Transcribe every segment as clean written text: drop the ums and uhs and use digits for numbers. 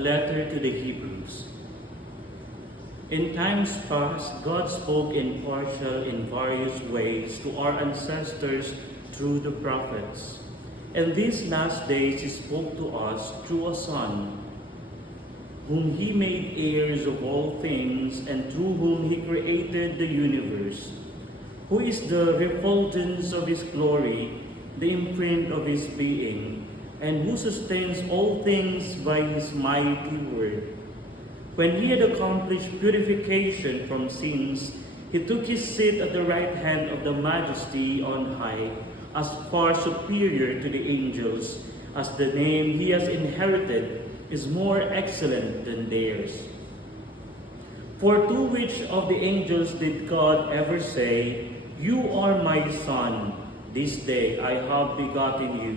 letter to the Hebrews. In times past, God spoke in partial in various ways to our ancestors through the prophets. And these last days He spoke to us through a Son, whom He made heirs of all things, and through whom He created the universe, who is the refulgence of His glory, the imprint of His being, and who sustains all things by His mighty word. When He had accomplished purification from sins, He took His seat at the right hand of the Majesty on high, as far superior to the angels, as the name He has inherited is more excellent than theirs. For to which of the angels did God ever say, "You are my Son, this day I have begotten you"?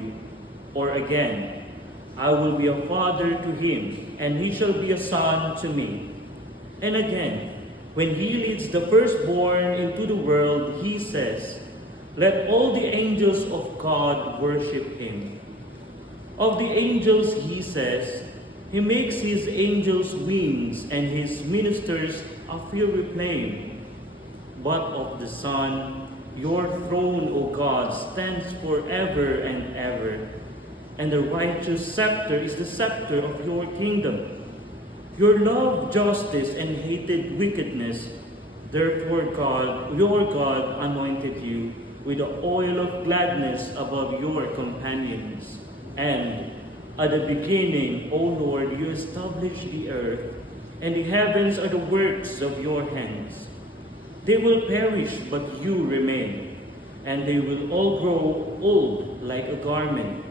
Or again, "I will be a father to him, and he shall be a son to me"? And again, when He leads the firstborn into the world, He says, "Let all the angels of God worship Him." Of the angels He says, "He makes His angels wings and His ministers a fiery flame." But of the Son, "Your throne, O God, stands forever and ever, and the righteous scepter is the scepter of your kingdom. Your love justice and hated wickedness. Therefore God, your God, anointed you with the oil of gladness above your companions. And at the beginning, O Lord, you established the earth, and the heavens are the works of your hands. They will perish, but you remain, and they will all grow old like a garment.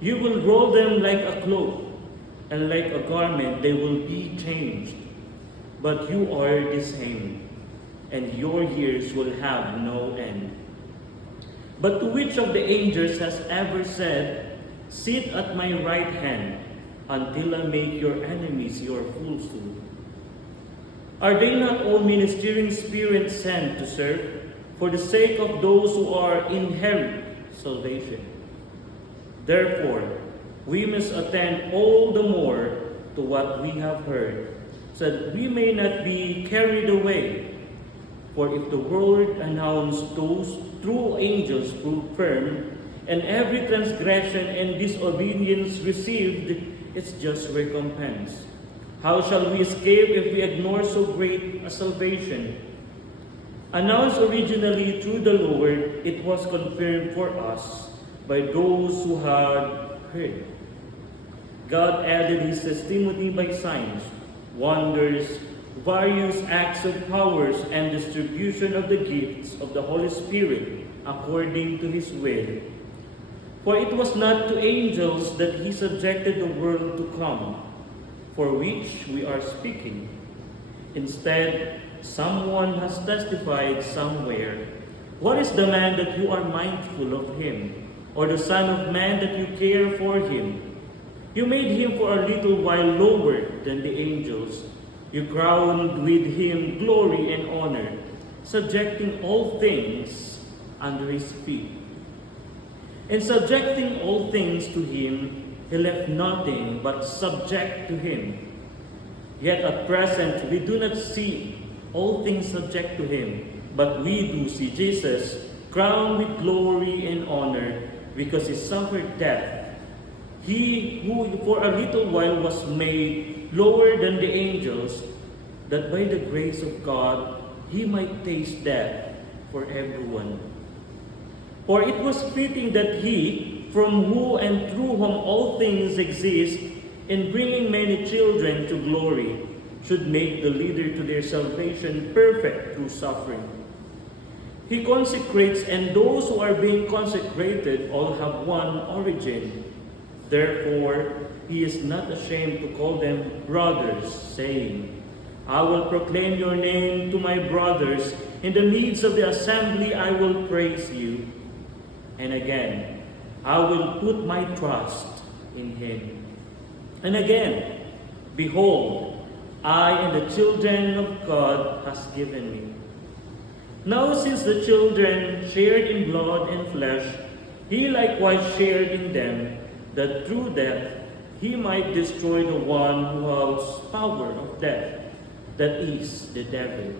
You will roll them like a cloak, and like a garment they will be changed. But you are the same, and your years will have no end. But to which of the angels has ever said, "Sit at my right hand, until I make your enemies your footstool"? Are they not all ministering spirits sent to serve for the sake of those who are inherit salvation? Therefore, we must attend all the more to what we have heard, so that we may not be carried away. For if the word announced those true angels prove firm, and every transgression and disobedience received its just recompense, how shall we escape if we ignore so great a salvation? Announced originally through the Lord, it was confirmed for us by those who had heard. God added His testimony by signs, wonders, various acts of powers, and distribution of the gifts of the Holy Spirit according to His will. For it was not to angels that He subjected the world to come, for which we are speaking. Instead, someone has testified somewhere, "What is the man that you are mindful of him, or the Son of Man that you care for him? You made him for a little while lower than the angels. You crowned with him glory and honor, subjecting all things under his feet." And subjecting all things to him, He left nothing but subject to him. Yet at present we do not see all things subject to him, but we do see Jesus crowned with glory and honor, because He suffered death. He who for a little while was made lower than the angels, that by the grace of God He might taste death for everyone. For it was fitting that He, from whom and through whom all things exist, in bringing many children to glory, should make the leader to their salvation perfect through suffering. He consecrates, and those who are being consecrated all have one origin. Therefore, He is not ashamed to call them brothers, saying, "I will proclaim your name to my brothers. In the midst of the assembly I will praise you." And again, "I will put my trust in him." And again, "Behold, I and the children of God has given me." Now since the children shared in blood and flesh, He likewise shared in them, that through death he might destroy the one who has power of death, that is, the devil,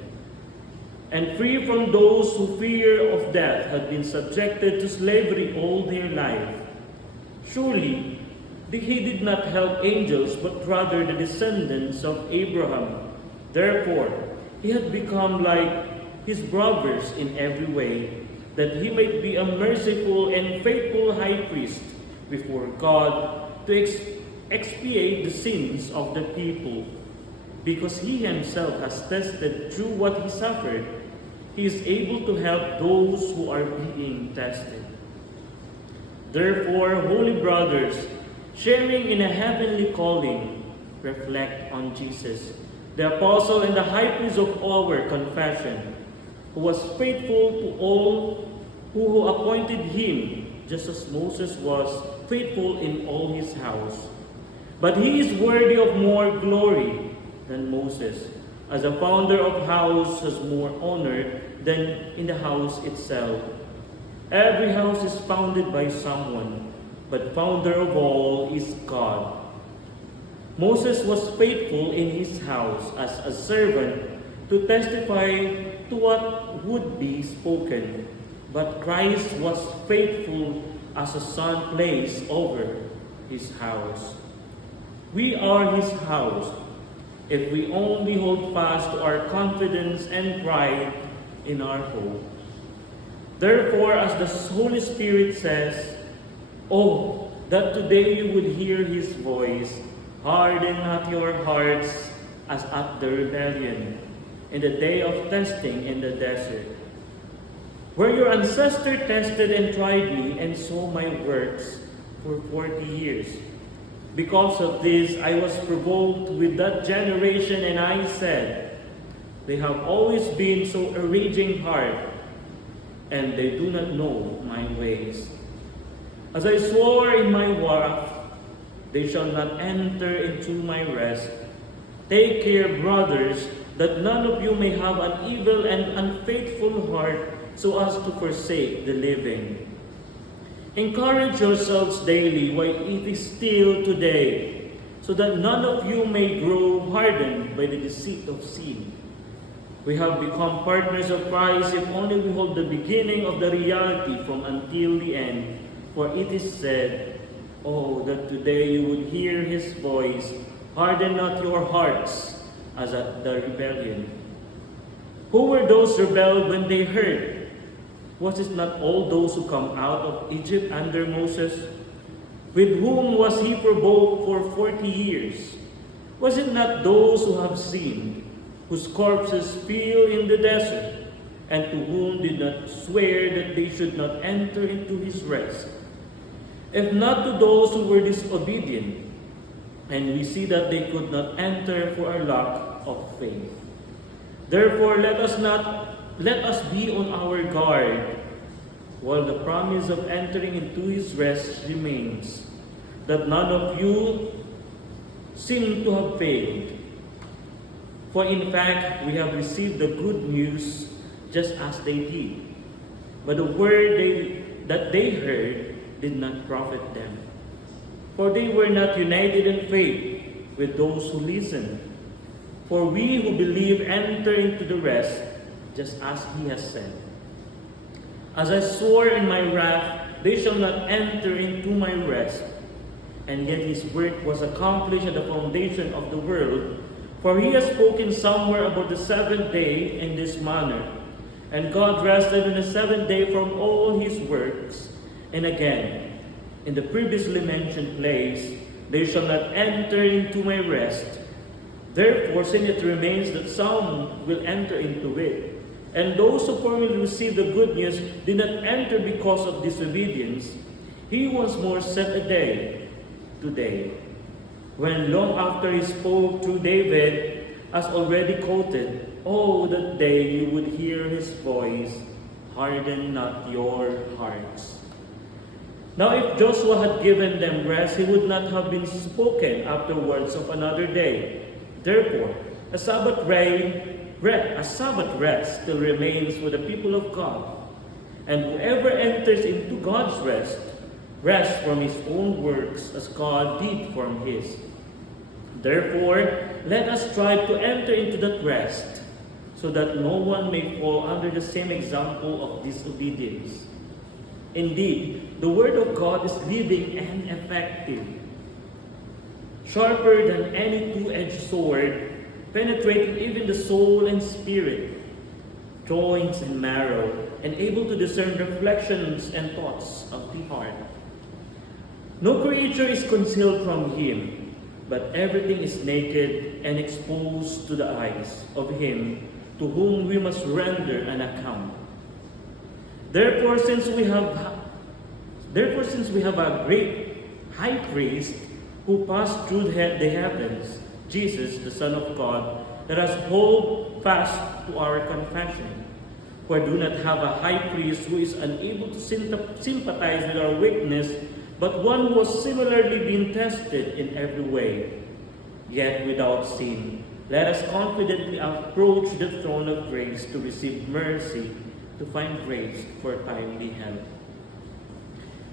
and free from those who fear of death had been subjected to slavery all their life. Surely he did not help angels, but rather the descendants of Abraham. Therefore, he had become like his brothers in every way, that he might be a merciful and faithful high priest before God to expiate the sins of the people. Because he himself has tested through what he suffered, he is able to help those who are being tested. Therefore, holy brothers, sharing in a heavenly calling, reflect on Jesus, the apostle and the high priest of our confession, who was faithful to all who appointed him, just as Moses was faithful in all his house. But he is worthy of more glory than Moses, as a founder of house has more honor than in the house itself. Every house is founded by someone, but founder of all is God. Moses was faithful in his house as a servant to testify to what would be spoken, but Christ was faithful as a son placed over his house. We are his house if we only hold fast to our confidence and pride in our hope. Therefore, as the Holy Spirit says, "Oh, that today you would hear his voice, harden not your hearts as at the rebellion, in the day of testing in the desert, where your ancestor tested and tried me and saw my works for 40 years. Because of this I was provoked with that generation, and I said, they have always been so a raging heart, and they do not know my ways. As I swore in my wrath, they shall not enter into my rest. Take care, brothers, that none of you may have an evil and unfaithful heart, so as to forsake the living. Encourage yourselves daily while it is still today, so that none of you may grow hardened by the deceit of sin. We have become partners of Christ if only we hold the beginning of the reality from until the end. For it is said, "Oh, that today you would hear his voice, harden not your hearts as at the rebellion." Who were those rebelled when they heard? Was it not all those who come out of Egypt under Moses? With whom was he provoked for 40 years? Was it not those who have sinned, whose corpses fell in the desert, and to whom did not swear that they should not enter into his rest? If not to those who were disobedient, and we see that they could not enter for a lack of faith. Therefore, let us be on our guard while the promise of entering into his rest remains, that none of you seem to have failed. For in fact, we have received the good news just as they did. But the word that they heard did not profit them, for they were not united in faith with those who listened. For we who believe enter into the rest, just as he has said, "As I swore in my wrath, they shall not enter into my rest." And yet his work was accomplished at the foundation of the world. For he has spoken somewhere about the seventh day in this manner, "And God rested on the seventh day from all his works." And again, in the previously mentioned place, "They shall not enter into my rest." Therefore, since it remains that some will enter into it, and those who formerly received the good news did not enter because of disobedience, he once more set a day, today, when long after he spoke through David, as already quoted, "Oh, that day you would hear his voice, harden not your hearts." Now if Joshua had given them rest, he would not have been spoken afterwards of another day. Therefore, a Sabbath rest still remains for the people of God. And whoever enters into God's rest rest from his own works as God did from his. Therefore, let us strive to enter into that rest, so that no one may fall under the same example of disobedience. Indeed, the word of God is living and effective, sharper than any two-edged sword, penetrating even the soul and spirit, joints and marrow, and able to discern reflections and thoughts of the heart. No creature is concealed from him, but everything is naked and exposed to the eyes of him to whom we must render an account. Therefore, since we have a great high priest who passed through the heavens, Jesus, the Son of God, let us hold fast to our confession. For I do not have a high priest who is unable to sympathize with our weakness, but one who has similarly been tested in every way, yet without sin. Let us confidently approach the throne of grace to receive mercy, to find grace for timely help.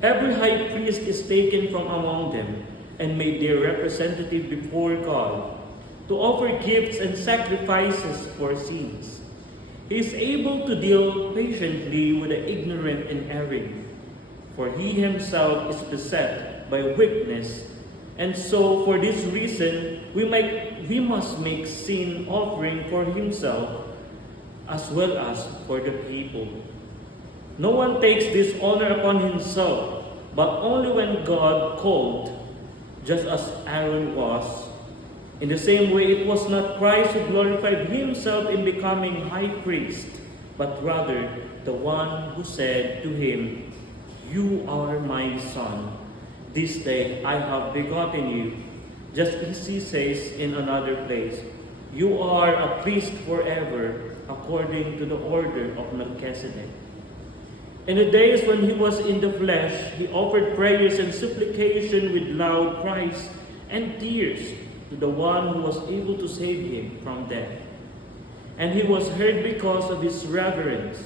Every high priest is taken from among them and made their representative before God to offer gifts and sacrifices for sins. He is able to deal patiently with the ignorant and erring, for he himself is beset by weakness, and so for this reason we must make sin offering for himself as well as for the people. No one takes this honor upon himself, but only when God called, just as Aaron was. In the same way, it was not Christ who glorified himself in becoming high priest, but rather the one who said to him, "You are my son. This day I have begotten you." Just as he says in another place, "You are a priest forever, according to the order of Melchizedek." In the days when he was in the flesh, he offered prayers and supplication with loud cries and tears to the one who was able to save him from death. And he was heard because of his reverence.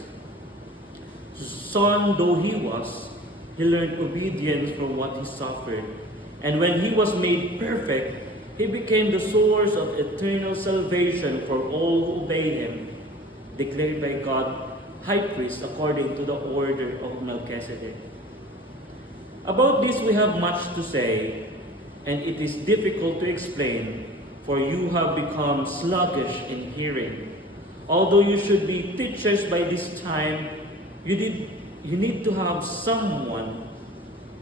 Son though he was, he learned obedience from what he suffered. And when he was made perfect, he became the source of eternal salvation for all who obey him, declared by God high priest according to the order of Melchizedek. About this we have much to say, and it is difficult to explain, for you have become sluggish in hearing. Although you should be teachers by this time, you need to have someone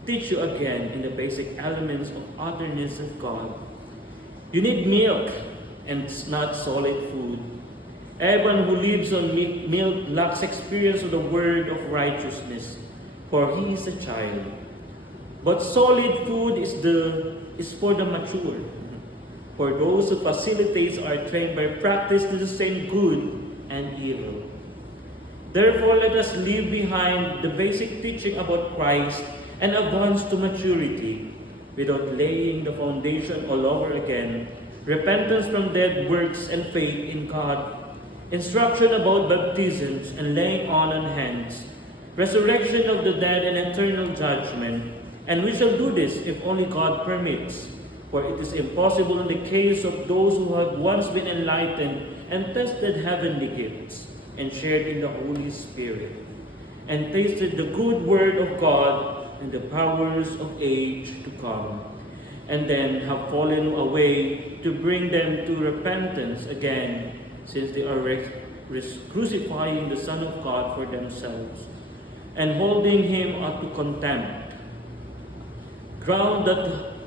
teach you again in the basic elements of otherness of God. You need milk and not solid food. Everyone who lives on milk lacks experience of the word of righteousness, for he is a child. But solid food is for the mature, for those who facilitate are trained by practice to discern good and evil. Therefore, let us leave behind the basic teaching about Christ and advance to maturity, without laying the foundation all over again, repentance from dead works and faith in God, instruction about baptisms and laying on hands, resurrection of the dead and eternal judgment. And we shall do this if only God permits, for it is impossible in the case of those who have once been enlightened and tested heavenly gifts, and shared in the Holy Spirit, and tasted the good word of God and the powers of age to come, and then have fallen away, to bring them to repentance again, since they are crucifying the Son of God for themselves, and holding him up to contempt. Ground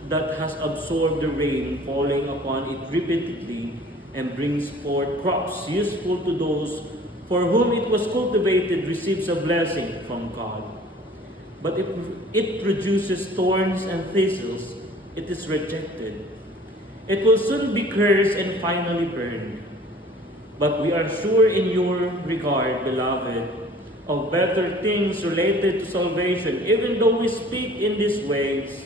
that has absorbed the rain falling upon it repeatedly, and brings forth crops useful to those for whom it was cultivated, receives a blessing from God. But if it produces thorns and thistles, it is rejected. It will soon be cursed and finally burned. But we are sure in your regard, beloved, of better things related to salvation, even though we speak in these ways.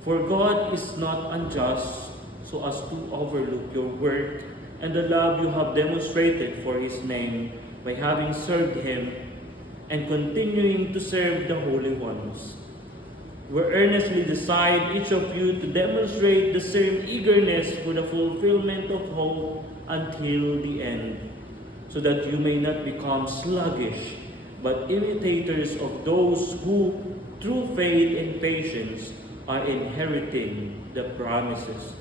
For God is not unjust so as to overlook your work and the love you have demonstrated for his name by having served him and continuing to serve the holy ones. we earnestly decide, each of you, to demonstrate the same eagerness for the fulfillment of hope until the end, so that you may not become sluggish, but imitators of those who, through faith and patience, are inheriting the promises.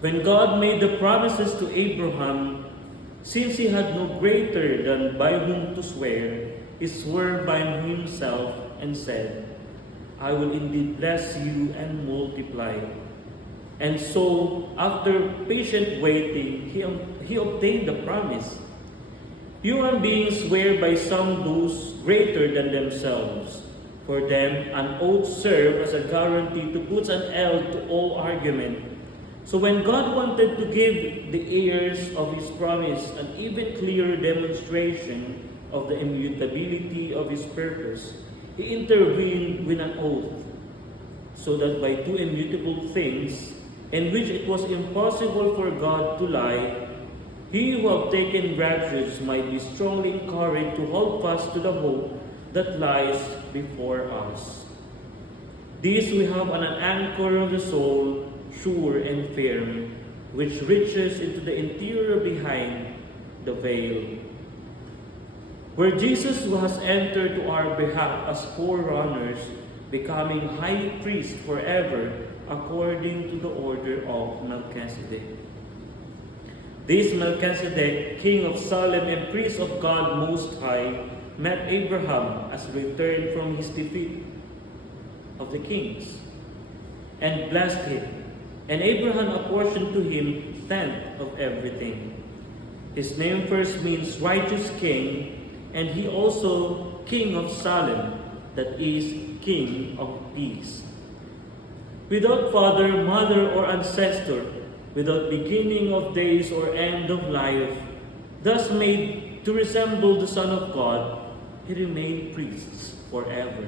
When God made the promises to Abraham, since he had no greater than by whom to swear, he swore by himself and said, I will indeed bless you and multiply. And so, after patient waiting, he obtained the promise. Human beings swear by some those greater than themselves. For them, an oath serves as a guarantee to put an end to all argument. So when God wanted to give the heirs of his promise an even clearer demonstration of the immutability of his purpose, he intervened with an oath, so that by two immutable things, in which it was impossible for God to lie, he who have taken refuge might be strongly encouraged to hold fast to the hope that lies before us. This we have on an anchor of the soul, sure and firm, which reaches into the interior behind the veil, where Jesus has entered to our behalf as forerunners, becoming high priest forever according to the order of Melchizedek. This Melchizedek, king of Salem and priest of God Most High, met Abraham as returned from his defeat of the kings, and blessed him. And Abraham apportioned to him tenth of everything. His name first means righteous king, and he also king of Salem, that is, king of peace. Without father, mother, or ancestor, without beginning of days or end of life, thus made to resemble the Son of God, he remained priest forever.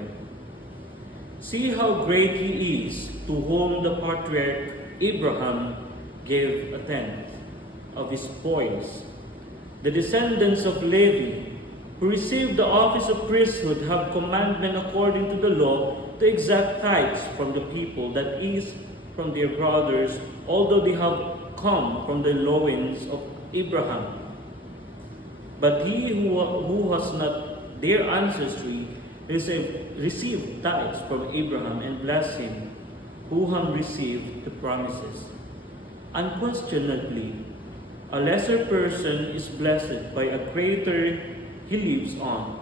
See how great he is, to whom the patriarch Abraham gave a tenth of his spoils. The descendants of Levi, who received the office of priesthood, have commandment according to the law to exact tithes from the people, that is, from their brothers, although they have come from the loins of Abraham. But he who has not their ancestry received tithes from Abraham and blessed him, who have received the promises. Unquestionably, a lesser person is blessed by a greater he lives on.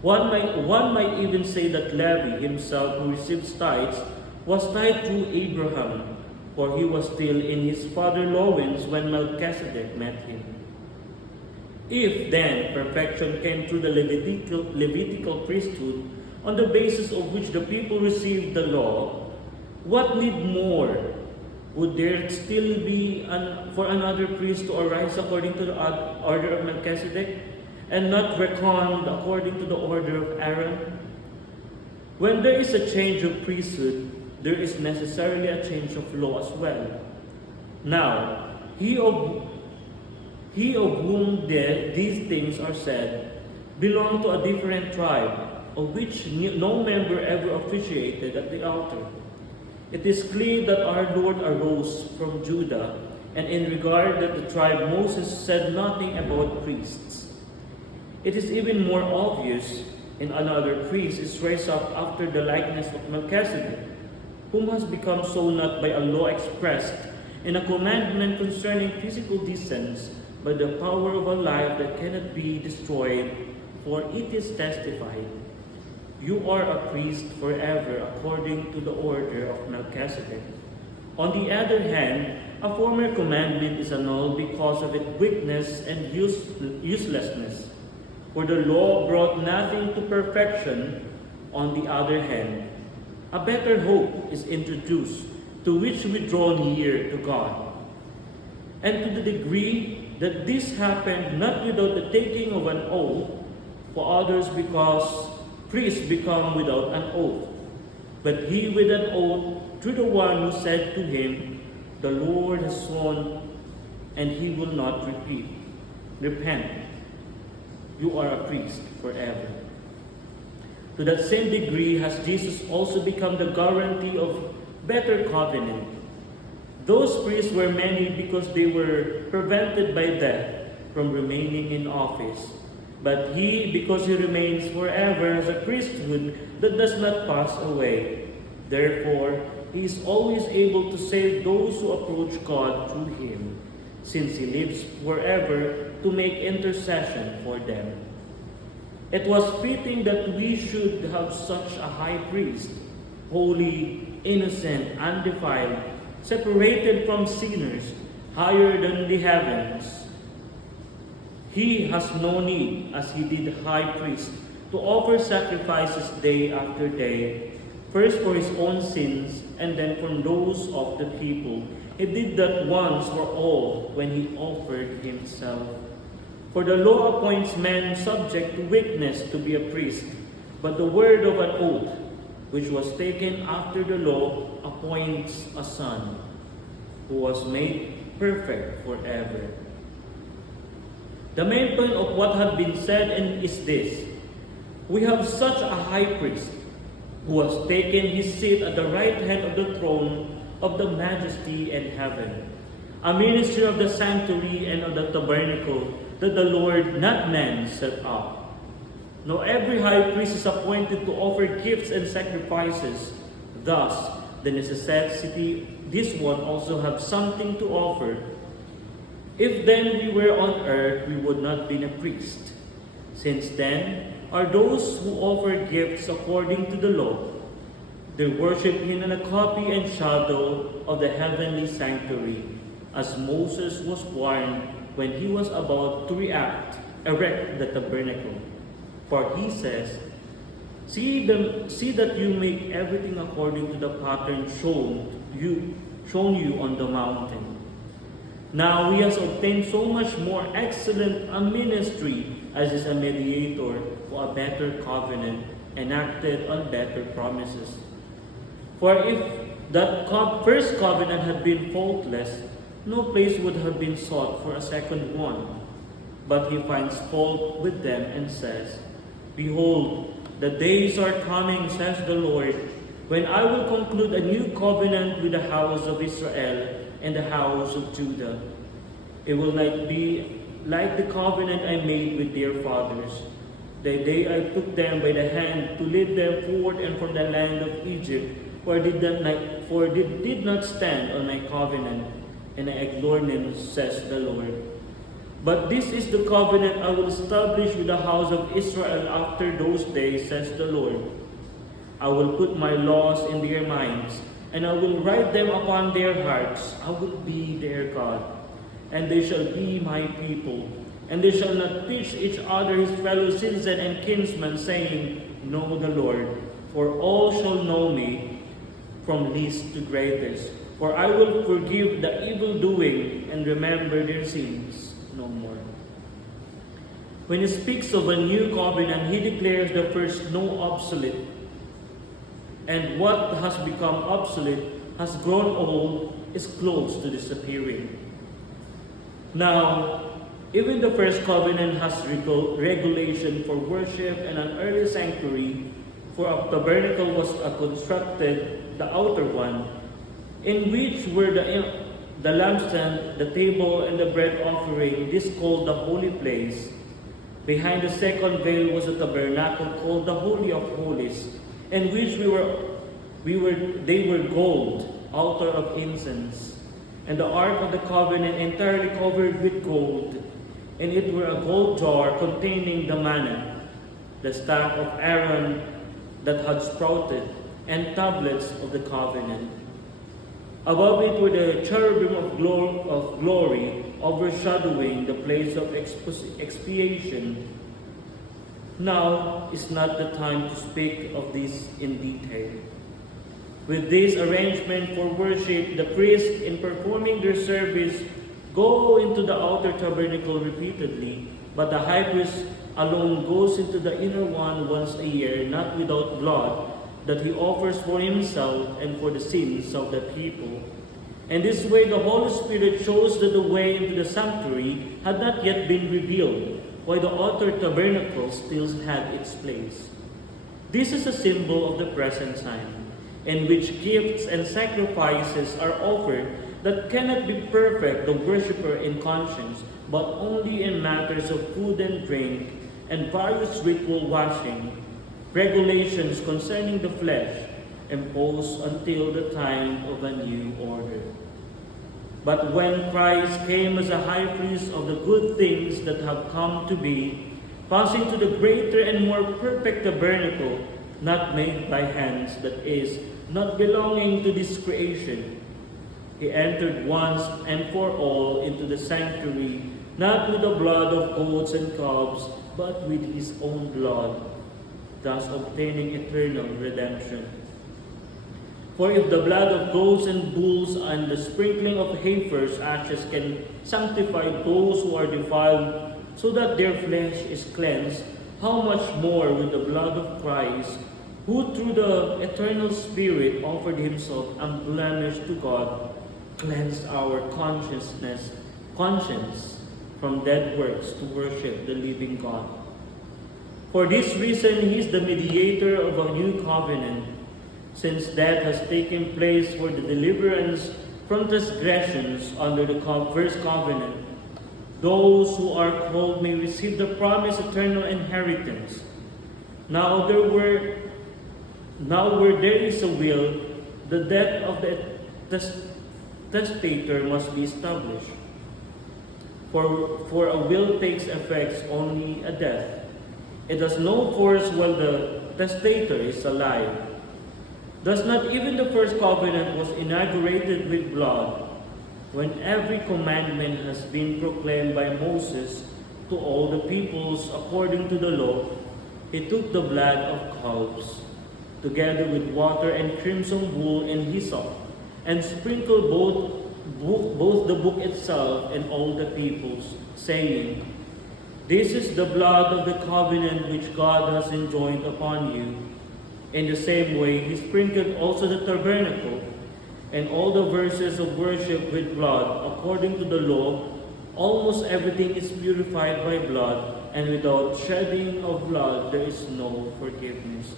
One might even say that Levi himself, who receives tithes, was tied to Abraham, for he was still in his father's loins when Melchizedek met him. If then perfection came through the Levitical priesthood, on the basis of which the people received the law, what need more? Would there still be for another priest to arise according to the order of Melchizedek, and not reckoned according to the order of Aaron? When there is a change of priesthood, there is necessarily a change of law as well. Now, he of whom these things are said belonged to a different tribe, of which no member ever officiated at the altar. It is clear that our Lord arose from Judah, and in regard that the tribe Moses said nothing about priests. It is even more obvious in another priest is raised up after the likeness of Melchizedek, whom has become so not by a law expressed in a commandment concerning physical descent, but the power of a life that cannot be destroyed, for it is testified, you are a priest forever according to the order of Melchizedek. On the other hand, a former commandment is annulled because of its weakness and uselessness. For the law brought nothing to perfection. On the other hand, a better hope is introduced, to which we draw near to God. And to the degree that this happened not without the taking of an oath, for others because priests become without an oath, but he with an oath through the one who said to him, the Lord has sworn, and he will not repent. You are a priest forever. To that same degree has Jesus also become the guarantee of better covenant. Those priests were many because they were prevented by death from remaining in office. But he, because he remains forever as a priesthood that does not pass away. Therefore, he is always able to save those who approach God through him, since he lives forever to make intercession for them. It was fitting that we should have such a high priest, holy, innocent, undefiled, separated from sinners, higher than the heavens. He has no need, as he did high priest, to offer sacrifices day after day, first for his own sins and then for those of the people. He did that once for all when he offered himself. For the law appoints men subject to weakness to be a priest, but the word of an oath, which was taken after the law, appoints a son, who was made perfect forever. The main point of what had been said is this: we have such a high priest, who has taken his seat at the right hand of the throne of the majesty in heaven, a minister of the sanctuary and of the tabernacle that the Lord, not man, set up. Now every high priest is appointed to offer gifts and sacrifices. Thus, the necessity, this one also have something to offer. If then we were on earth, we would not be a priest. Since then are those who offer gifts according to the law. They worship him in a copy and shadow of the heavenly sanctuary, as Moses was warned when he was about to erect the tabernacle. For he says, see that you make everything according to the pattern shown you on the mountain. Now he has obtained so much more excellent a ministry, as is a mediator for a better covenant, enacted on better promises. For if that first covenant had been faultless, no place would have been sought for a second one. But he finds fault with them and says, Behold, the days are coming, says the Lord, when I will conclude a new covenant with the house of Israel and the house of Judah. It will not be like the covenant I made with their fathers, the day I took them by the hand to lead them forth and from the land of Egypt, for they did not stand on my covenant, and I ignored them, says the Lord. But this is the covenant I will establish with the house of Israel after those days, says the Lord. I will put my laws in their minds, and I will write them upon their hearts. I will be their God, and they shall be my people. And they shall not teach each other his fellow citizen and kinsman, saying, Know the Lord, for all shall know me, from least to greatest. For I will forgive the evil doing and remember their sins no more. When he speaks of a new covenant, he declares the first no obsolete. And what has become obsolete has grown old, is close to disappearing. Now, even the first covenant has regulation for worship and an early sanctuary, for a tabernacle was constructed, the outer one, in which were the lampstand, the table, and the bread offering. This called the holy place. Behind the second veil was a tabernacle called the Holy of Holies, in which they were gold, altar of incense, and the ark of the covenant entirely covered with gold, and it were a gold jar containing the manna, the staff of Aaron that had sprouted, and tablets of the covenant. Above it were the cherubim of glory, overshadowing the place of expiation. Now is not the time to speak of this in detail. With this arrangement for worship, the priests, in performing their service, go into the outer tabernacle repeatedly, but the high priest alone goes into the inner one once a year, not without blood, that he offers for himself and for the sins of the people. And this way the Holy Spirit shows that the way into the sanctuary had not yet been revealed, while the outer tabernacle still had its place. This is a symbol of the present time, in which gifts and sacrifices are offered that cannot be perfect the worshipper in conscience, but only in matters of food and drink and various ritual washing, regulations concerning the flesh, imposed until the time of a new order. But when Christ came as a high priest of the good things that have come to be, passing to the greater and more perfect tabernacle, not made by hands, that is, not belonging to this creation, he entered once and for all into the sanctuary, not with the blood of goats and calves, but with his own blood, thus obtaining eternal redemption. For if the blood of goats and bulls and the sprinkling of heifers' ashes can sanctify those who are defiled, so that their flesh is cleansed, how much more with the blood of Christ, who through the eternal Spirit offered himself unblemished to God, cleanse our conscience from dead works to worship the living God. For this reason, he is the mediator of a new covenant, since that has taken place for the deliverance from transgressions under the first covenant. Those who are called may receive the promised eternal inheritance. Now where there is a will, the death of the testator must be established. For a will takes effect only at death. It has no force while the testator is alive. Thus not even the first covenant was inaugurated with blood, when every commandment has been proclaimed by Moses to all the peoples according to the law. He took the blood of calves, together with water and crimson wool and hyssop, and sprinkled both the book itself and all the peoples, saying, "This is the blood of the covenant which God has enjoined upon you." In the same way, he sprinkled also the tabernacle and all the verses of worship with blood. According to the law, almost everything is purified by blood, and without shedding of blood there is no forgiveness.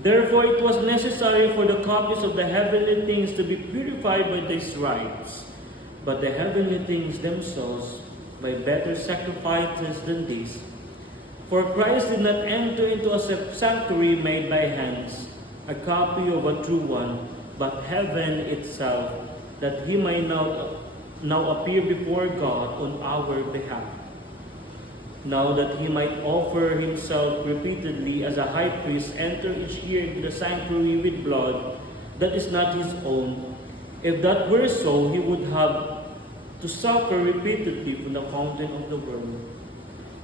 Therefore it was necessary for the copies of the heavenly things to be purified by these rites, but the heavenly things themselves by better sacrifices than these. For Christ did not enter into a sanctuary made by hands, a copy of a true one, but heaven itself, that he might now appear before God on our behalf. Now that he might offer himself repeatedly as a high priest, enter each year into the sanctuary with blood that is not his own. If that were so, he would have to suffer repeatedly from the fountain of the world.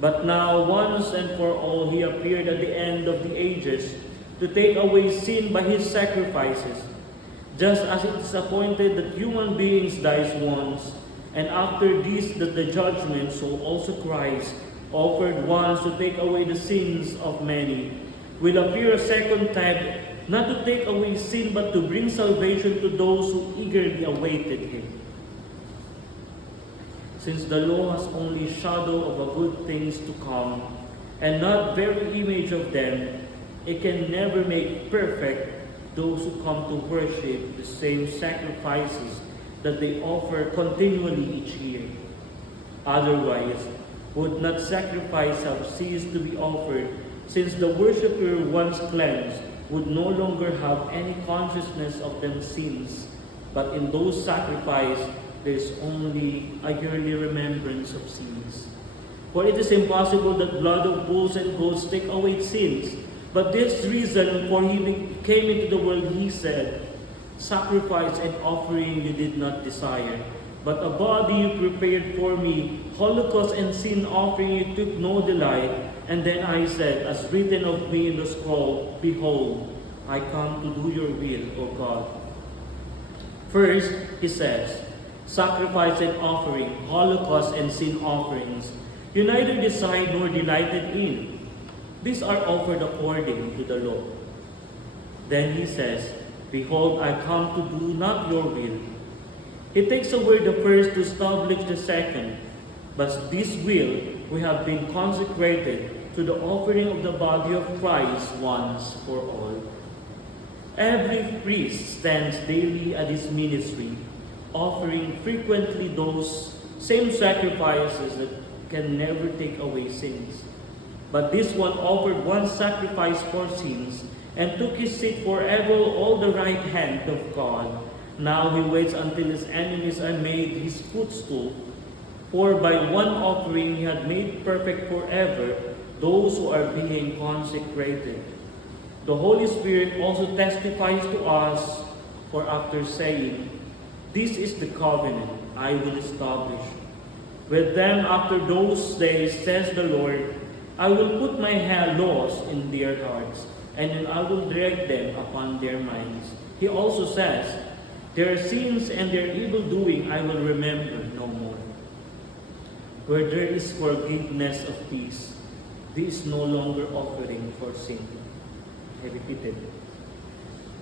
But now, once and for all, he appeared at the end of the ages to take away sin by his sacrifices, just as it is appointed that human beings die once, and after this that the judgment, so also Christ, offered once to take away the sins of many, will appear a second time, not to take away sin, but to bring salvation to those who eagerly awaited him. Since the law has only shadow of a good things to come, and not very image of them, it can never make perfect those who come to worship the same sacrifices that they offer continually each year. Otherwise, would not sacrifice have ceased to be offered, since the worshipper, once cleansed, would no longer have any consciousness of them sins, but in those sacrifices there is only a yearly remembrance of sins. For it is impossible that blood of bulls and goats take away sins. But this reason, for he came into the world, he said, "Sacrifice and offering you did not desire, but a body you prepared for me. Holocaust and sin offering you took no delight." And then I said, as written of me in the scroll, "Behold, I come to do your will, O God." First, he says, sacrifice and offering, holocaust and sin offerings, you neither desired nor delighted in. These are offered according to the law. Then he says, "Behold, I come to do not your will." He takes away the first to establish the second. But this will we have been consecrated, to the offering of the body of Christ once for all. Every priest stands daily at his ministry, offering frequently those same sacrifices that can never take away sins. But this one offered one sacrifice for sins and took his seat forever all the right hand of God. Now he waits until his enemies are made his footstool. For by one offering he had made perfect forever those who are being consecrated. The Holy Spirit also testifies to us, for after saying, "This is the covenant I will establish with them after those days, says the Lord, I will put my laws in their hearts, and I will direct them upon their minds." He also says, "Their sins and their evil doing I will remember no more." Where there is forgiveness of peace, there is no longer offering for sin. I repeated.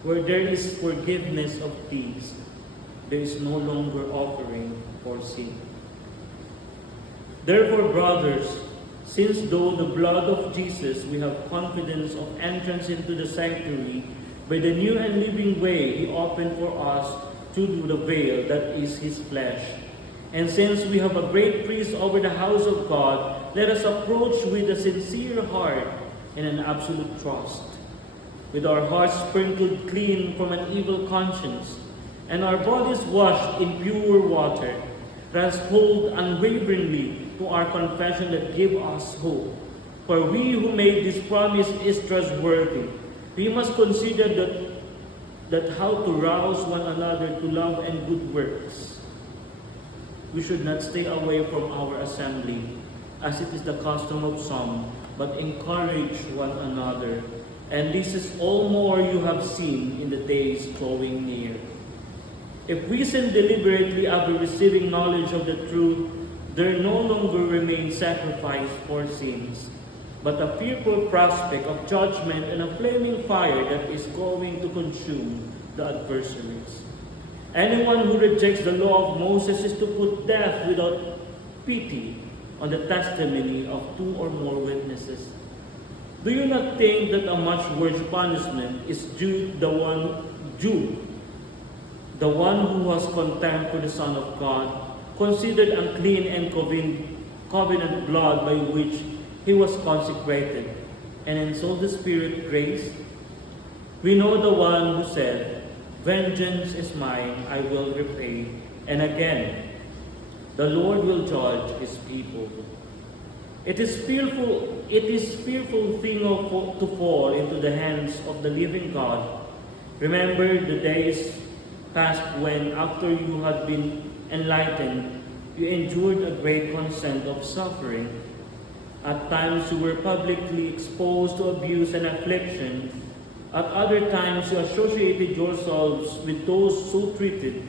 Where there is forgiveness of peace, there is no longer offering for sin. Therefore, brothers, since through the blood of Jesus we have confidence of entrance into the sanctuary, by the new and living way he opened for us through the veil that is his flesh. And since we have a great priest over the house of God, let us approach with a sincere heart and an absolute trust, with our hearts sprinkled clean from an evil conscience, and our bodies washed in pure water. Let us hold unwaveringly to our confession that give us hope. For we who made this promise is trustworthy. We must consider that how to rouse one another to love and good works. We should not stay away from our assembly, as it is the custom of some, but encourage one another. And this is all more you have seen in the days drawing near. If we sin deliberately after receiving knowledge of the truth, there no longer remains sacrifice for sins, but a fearful prospect of judgment and a flaming fire that is going to consume the adversaries. Anyone who rejects the law of Moses is to put death without pity on the testimony of two or more witnesses. Do you not think that a much worse punishment is due the one who has contempt for the Son of God, considered unclean and covenant blood by which he was consecrated, and insult the Spirit grace? We know the one who said, "Vengeance is mine, I will repay," and again, "The Lord will judge his people." It is fearful thing to fall into the hands of the living God. Remember the days past when, after you had been enlightened, you endured a great consent of suffering. At times you were publicly exposed to abuse and affliction. At other times you associated yourselves with those so treated,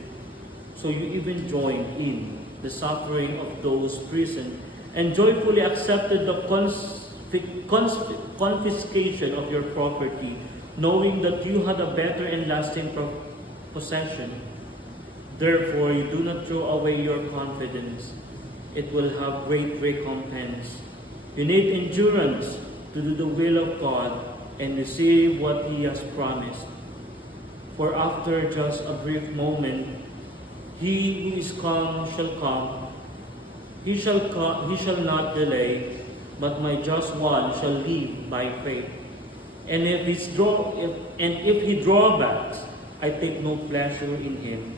so you even joined in the suffering of those prisoned, and joyfully accepted the confiscation of your property, knowing that you had a better and lasting possession. Therefore, you do not throw away your confidence. It will have great recompense. You need endurance to do the will of God and receive what he has promised. For after just a brief moment, he who is come shall come. He shall not delay, but my just one shall live by faith. And if he draw back, I take no pleasure in him.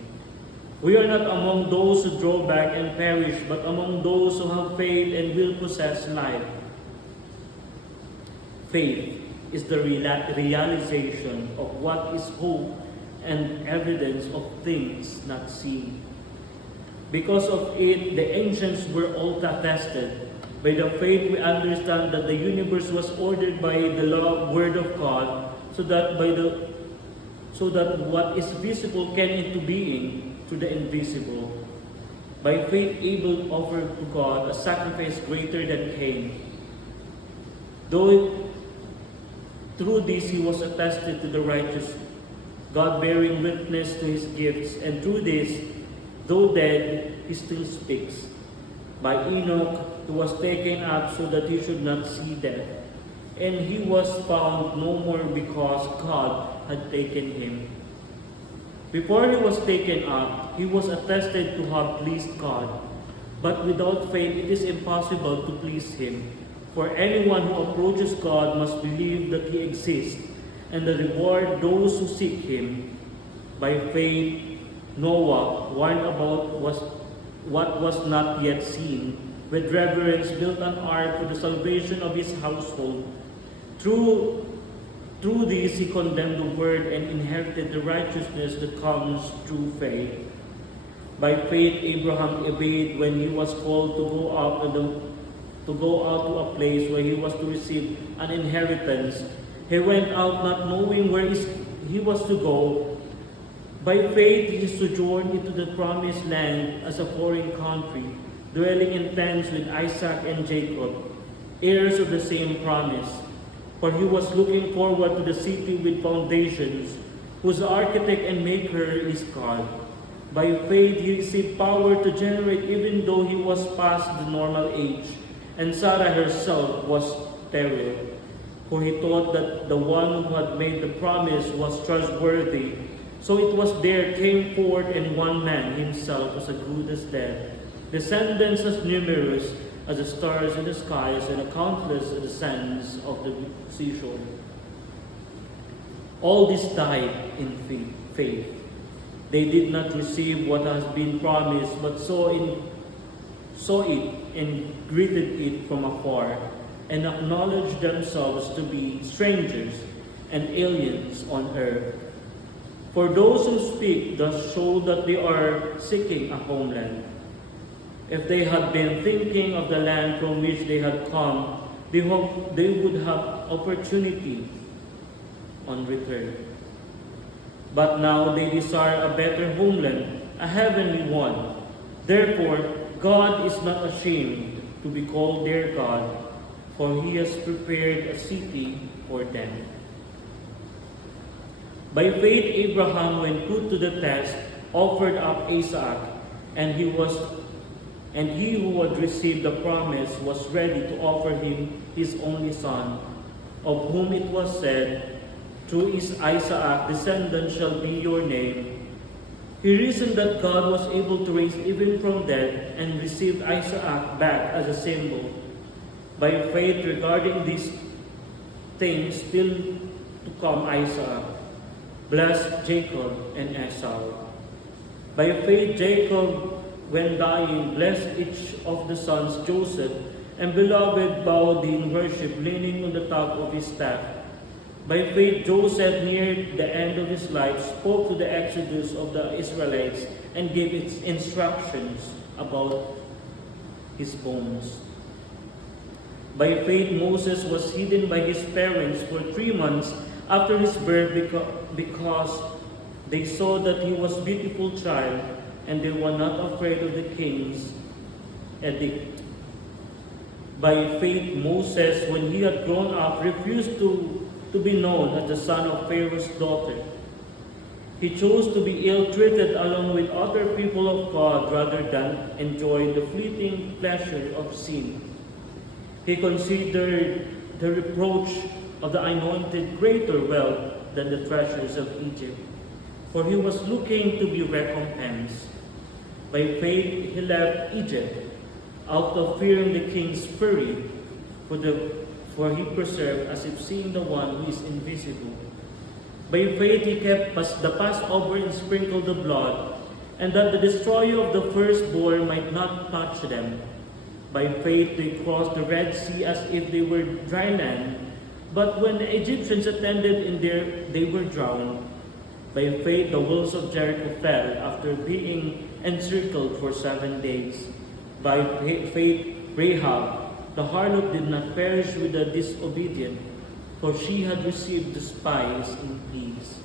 We are not among those who draw back and perish, but among those who have faith and will possess life. Faith is the realization of what is hope and evidence of things not seen. Because of it, the ancients were all attested. By the faith we understand that the universe was ordered by the word of God, so that what is visible came into being through the invisible. By faith Abel offered to God a sacrifice greater than Cain. Though through this he was attested to the righteous, God bearing witness to his gifts, and through this, though dead, he still speaks. By Enoch, he was taken up so that he should not see death. And he was found no more because God had taken him. Before he was taken up, he was attested to have pleased God. But without faith it is impossible to please him. For anyone who approaches God must believe that he exists, and the reward those who seek him. By faith, Noah, warned about what was not yet seen, with reverence built an ark for the salvation of his household. Through this he condemned the world and inherited the righteousness that comes through faith. By faith Abraham obeyed when he was called to go out to a place where he was to receive an inheritance. He went out not knowing where he was to go. By faith he sojourned into the promised land as a foreign country, dwelling in tents with Isaac and Jacob, heirs of the same promise. For he was looking forward to the city with foundations, whose architect and maker is God. By faith he received power to generate even though he was past the normal age, and Sarah herself was sterile. For he thought that the one who had made the promise was trustworthy. So it was there came forth in one man himself as good as dead, descendants as numerous as the stars in the skies and countless as the sands of the seashore. All this died in faith. They did not receive what has been promised, but saw it and greeted it from afar, and acknowledged themselves to be strangers and aliens on earth. For those who speak thus show that they are seeking a homeland. If they had been thinking of the land from which they had come, they hoped they would have opportunity on return. But now they desire a better homeland, a heavenly one. Therefore, God is not ashamed to be called their God, for he has prepared a city for them. By faith Abraham, when put to the test, offered up Isaac, and he who had received the promise was ready to offer him his only son, of whom it was said, "Through Isaac descendants shall be your name." He reasoned that God was able to raise even from dead, and received Isaac back as a symbol. By faith regarding these things still to come, Isaac blessed Jacob and Esau. By faith Jacob, when dying, blessed each of the sons Joseph, and beloved bowed in worship, leaning on the top of his staff. By faith Joseph, near the end of his life, spoke to the exodus of the Israelites and gave its instructions about his bones. By faith Moses was hidden by his parents for 3 months after his birth because they saw that he was a beautiful child, and they were not afraid of the king's edict. By faith Moses, when he had grown up, refused to be known as the son of Pharaoh's daughter. He chose to be ill-treated along with other people of God rather than enjoy the fleeting pleasure of sin. He considered the reproach of the anointed greater wealth than the treasures of Egypt, for he was looking to be recompensed. By faith he left Egypt, out of fearing the king's fury, for he preserved as if seeing the one who is invisible. By faith he kept the Passover and sprinkled the blood, and that the destroyer of the firstborn might not touch them. By faith they crossed the Red Sea as if they were dry land, but when the Egyptians attended they were drowned. By faith the walls of Jericho fell after being encircled for 7 days. By faith Rahab the harlot did not perish with the disobedient, for she had received the spies in peace.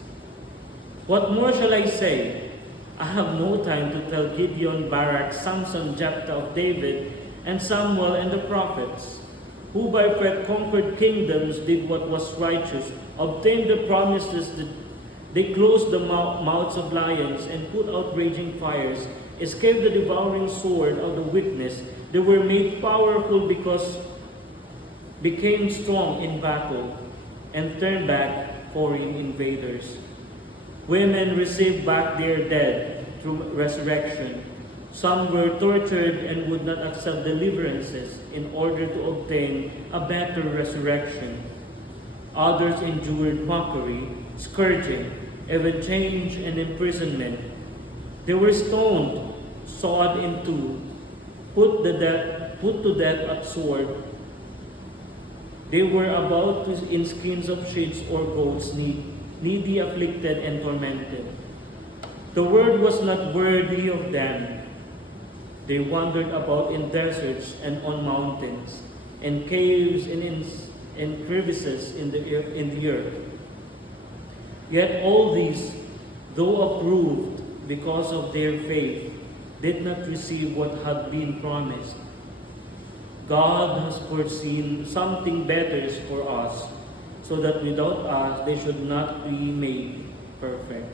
What more shall I say? I have no time to tell Gideon, Barak, Samson, Jephthah of David, and Samuel and the prophets, who by faith conquered kingdoms, did what was righteous, obtained the promises, that they closed the mouths of lions, and put out raging fires, escaped the devouring sword of the witness, they were made powerful because became strong in battle and turned back foreign invaders. Women received back their dead through resurrection. Some were tortured and would not accept deliverances in order to obtain a better resurrection. Others endured mockery, scourging, even chains and imprisonment. They were stoned, sawed in two, put to death at sword. They were about in skins of sheep or goats, needy, afflicted, and tormented. The world was not worthy of them. They wandered about in deserts and on mountains, and caves and crevices in the earth. Yet all these, though approved because of their faith, did not receive what had been promised. God has foreseen something better for us, so that without us they should not be made perfect.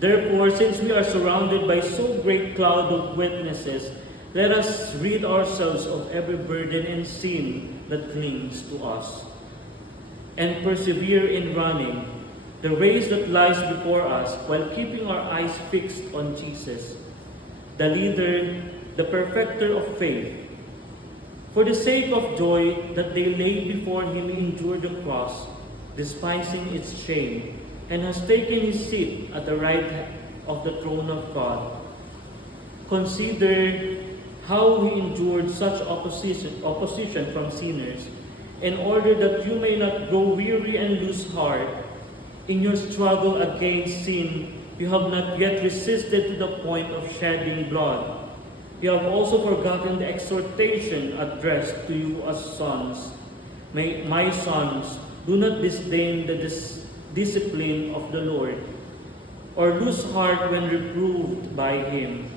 Therefore, since we are surrounded by so great cloud of witnesses, let us rid ourselves of every burden and sin that clings to us, and persevere in running the race that lies before us, while keeping our eyes fixed on Jesus, the leader, the perfecter of faith. For the sake of joy that they laid before him, he endured the cross, despising its shame, and has taken his seat at the right hand of the throne of God. Consider how he endured such opposition from sinners, in order that you may not grow weary and lose heart. In your struggle against sin, you have not yet resisted to the point of shedding blood. You have also forgotten the exhortation addressed to you as sons. My sons, do not disdain the discipline of the Lord, or lose heart when reproved by him.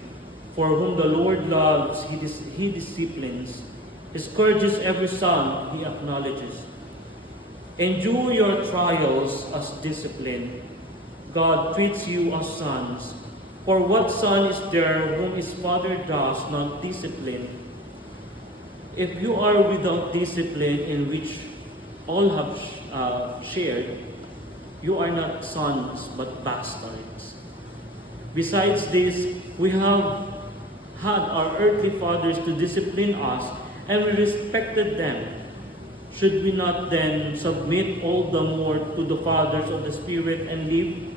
For whom the Lord loves, he disciplines. He scourges every son he acknowledges. Endure your trials as discipline. God treats you as sons. For what son is there whom his father does not discipline? If you are without discipline, in which all have shared, you are not sons but bastards. Besides this, we have had our earthly fathers to discipline us, and we respected them. Should we not then submit all the more to the fathers of the Spirit and live?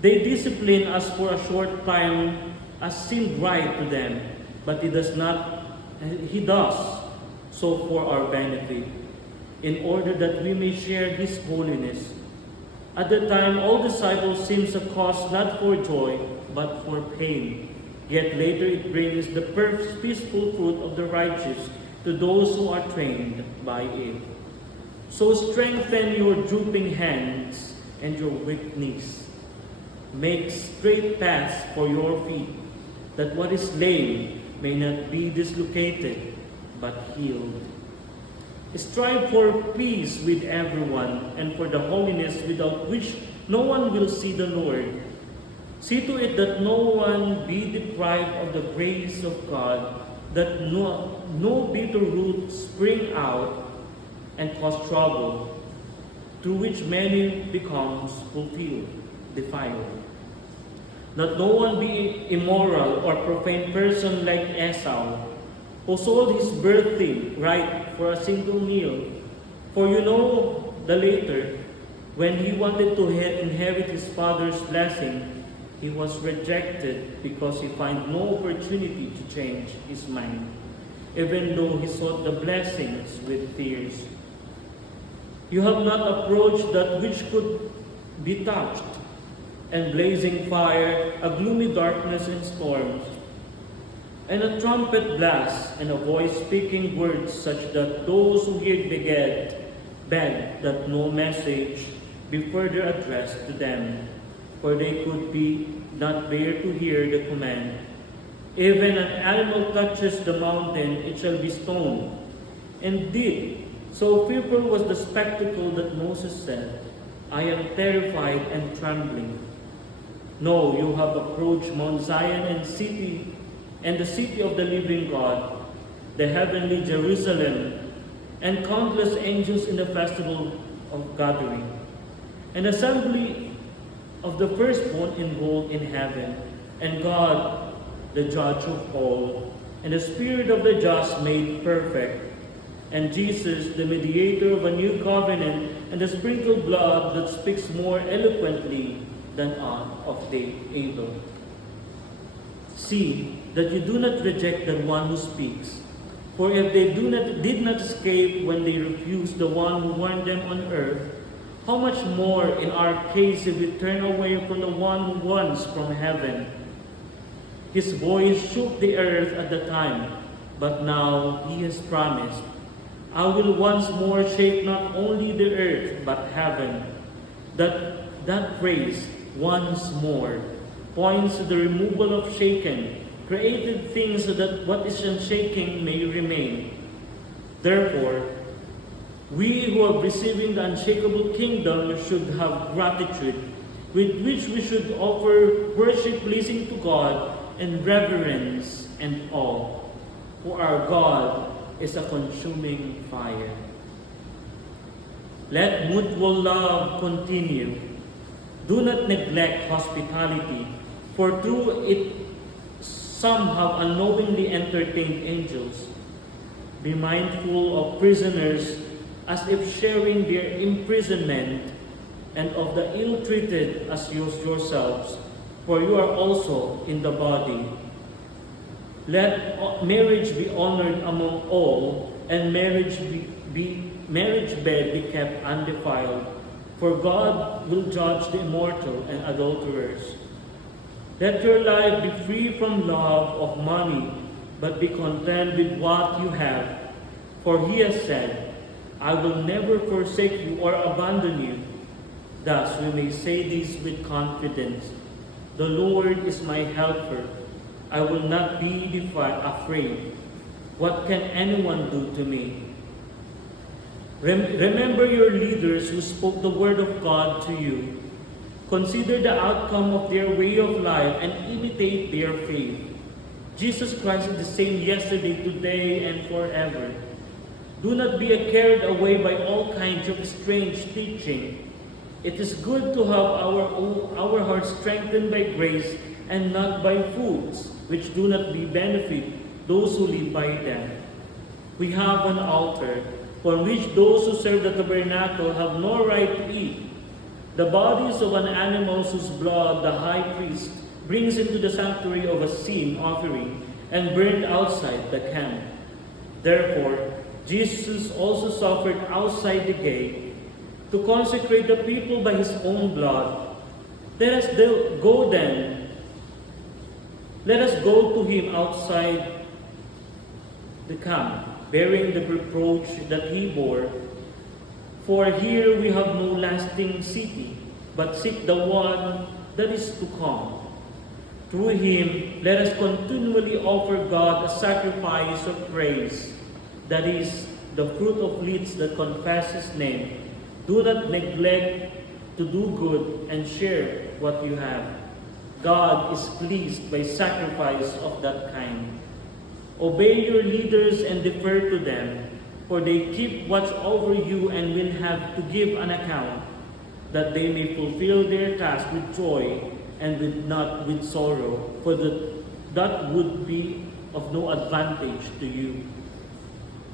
They discipline us for a short time as seemed right to them, but he does so for our benefit, in order that we may share his holiness. At the time, all disciples seems a cause not for joy, but for pain. Yet later it brings the peaceful fruit of the righteous to those who are trained by it. So strengthen your drooping hands and your weak knees. Make straight paths for your feet, that what is lame may not be dislocated, but healed. Strive for peace with everyone, and for the holiness without which no one will see the Lord. See to it that no one be deprived of the grace of God, that no bitter root spring out and cause trouble, through which many becomes defiled. That no one be immoral or profane person like Esau, who sold his birthright for a single meal. For you know the later, when he wanted to inherit his father's blessing, he was rejected because he found no opportunity to change his mind, even though he sought the blessings with tears. You have not approached that which could be touched, and blazing fire, a gloomy darkness and storms, and a trumpet blast, and a voice speaking words such that those who hear beg that no message be further addressed to them, for they could not bear to hear the command. Even an animal touches the mountain, it shall be stoned. Indeed, so fearful was the spectacle that Moses said, I am terrified and trembling. No, you have approached Mount Zion and the city of the living God, the heavenly Jerusalem, and countless angels in the festival of gathering, an assembly of the firstborn enrolled in heaven, and God, the judge of all, and the spirit of the just made perfect, and Jesus, the mediator of a new covenant, and the sprinkled blood that speaks more eloquently than of Abel. See that you do not reject the one who speaks. For if they did not escape when they refused the one who warned them on earth, how much more in our case if we turn away from the one who warns from heaven? His voice shook the earth at the time, but now he has promised, I will once more shake not only the earth but heaven. That phrase, once more, points to the removal of shaken, created things so that what is unshaken may remain. Therefore, we who are receiving the unshakable kingdom should have gratitude, with which we should offer worship pleasing to God and reverence and awe. For our God is a consuming fire. Let mutual love continue. Do not neglect hospitality, for through it some have unknowingly entertained angels. Be mindful of prisoners as if sharing their imprisonment, and of the ill-treated as yourselves, for you are also in the body. Let marriage be honored among all, and marriage bed be kept undefiled, for God will judge the immortal and adulterers. Let your life be free from love of money, but be content with what you have. For he has said, I will never forsake you or abandon you. Thus we may say this with confidence. The Lord is my helper. I will not be afraid. What can anyone do to me? Remember your leaders who spoke the word of God to you. Consider the outcome of their way of life and imitate their faith. Jesus Christ is the same yesterday, today, and forever. Do not be carried away by all kinds of strange teaching. It is good to have our hearts strengthened by grace and not by foods, which do not benefit those who live by them. We have an altar, for which those who serve the tabernacle have no right to eat. The bodies of an animal whose blood the high priest brings into the sanctuary of a sin offering and burned outside the camp. Therefore, Jesus also suffered outside the gate to consecrate the people by his own blood. Let us go then. Let us go to him outside the camp, bearing the reproach that he bore. For here we have no lasting city, but seek the one that is to come. Through him, let us continually offer God a sacrifice of praise, that is, the fruit of lips that confess his name. Do not neglect to do good and share what you have. God is pleased by sacrifice of that kind. Obey your leaders and defer to them, for they keep watch over you and will have to give an account, that they may fulfill their task with joy and not with sorrow, for that would be of no advantage to you.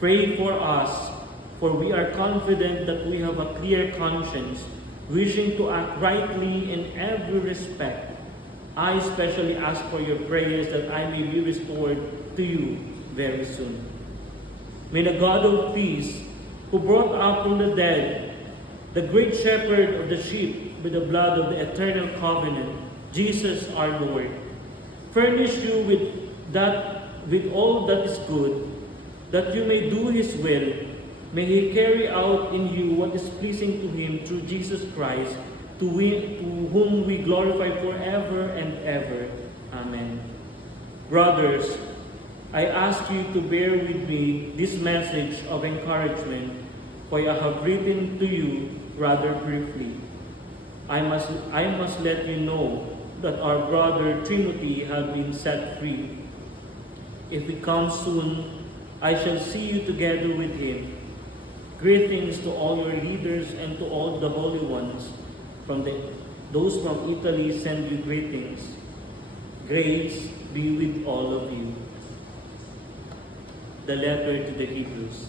Pray for us, for we are confident that we have a clear conscience, wishing to act rightly in every respect. I especially ask for your prayers that I may be restored to you very soon. May the God of peace, who brought up from the dead the great shepherd of the sheep with the blood of the eternal covenant, Jesus our Lord, furnish you with all that is good, that you may do his will. May he carry out in you what is pleasing to him through Jesus Christ, to whom we glorify forever and ever. Amen. Brothers, I ask you to bear with me this message of encouragement, for I have written to you rather briefly. I must let you know that our brother Timothy has been set free. If he comes soon, I shall see you together with him. Greetings to all your leaders and to all the holy ones. Those from Italy send you greetings. Grace be with all of you. The letter to the Hebrews.